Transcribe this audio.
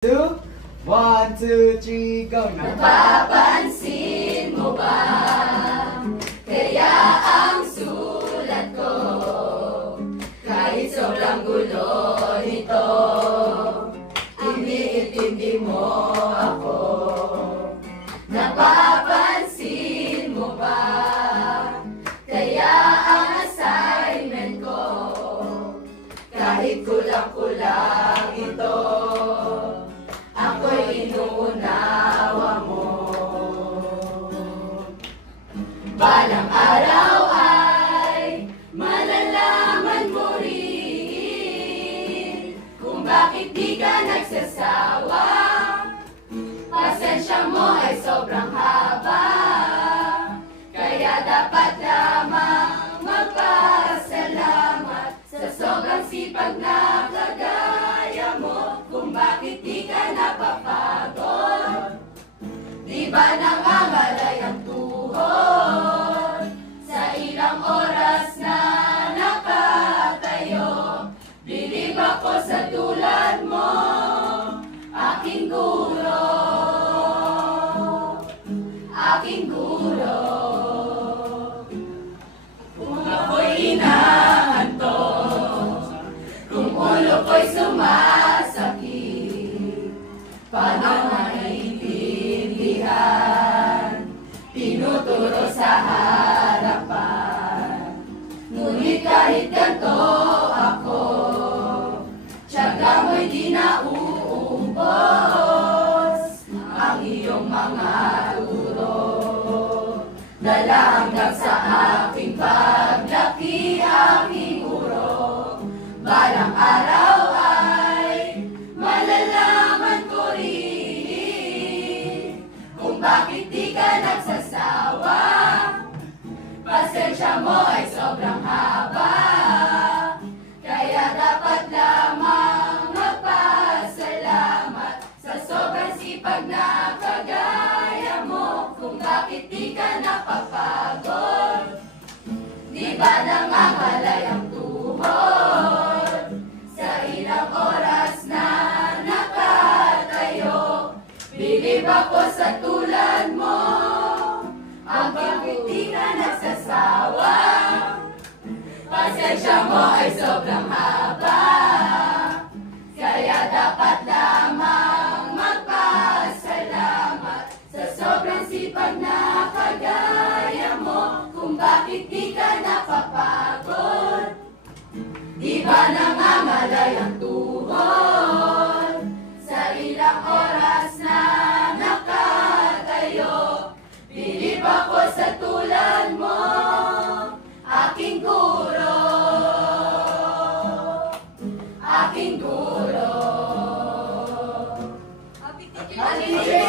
Two, 1, 2, 3, go! Napapansin mo ba? Kaya ang sulat ko, kahit sobrang gulo nito, iniintindi mo ako. Napapansin mo ba? Kaya ang assignment ko, kahit kulang-kulang ito, ako'y inuunawa mo. Balang araw ay malalaman mo rin kung bakit di ka nagsasawa. Pasensya mo ay sobrang haba, kaya dapat lamang magpasalamat sa sobrang sipag na kagaya mo. Kung bakit di ka napapagod, di ba nangangalay ang tuhod sa ilang oras na nakatayo? Bilib ako sa tulad mo, aking guro, aking guro. Kung ako'y inaantok, kung ulo ko'y sumasakit, paano maintindihan? Tinuturo sa harapan, ngunit kahit ganito ako, tiyaga mo'y di nauubos. Ang iyong mga turo, dala hanggang sa aking paglaki, aking guro. Balang araw ay malalaman ko rin kung bakit di ka nagsasawa. Pasensya mo ay sobrang haba, kaya dapat lamang magpasalamat sa sobrang sipag na kagaya mo. Kung bakit di ka napapagod, di ba nangangalay ang tuhod sa ilang oras na nakatayo? Bilib ako sa tulad mo, ang bakit di ka nagsasawa. Pasensya mo ay sobrang haba, kaya dapat lamang magpasalamat sa sobrang sipag na kagaya mo. Kung bakit di ka napapagod, di ba nangangalay ang tuhod sa ilang oras na nakatayo? Bilib ako sa tulad mo, aking guro, aking guro. Happy teacher!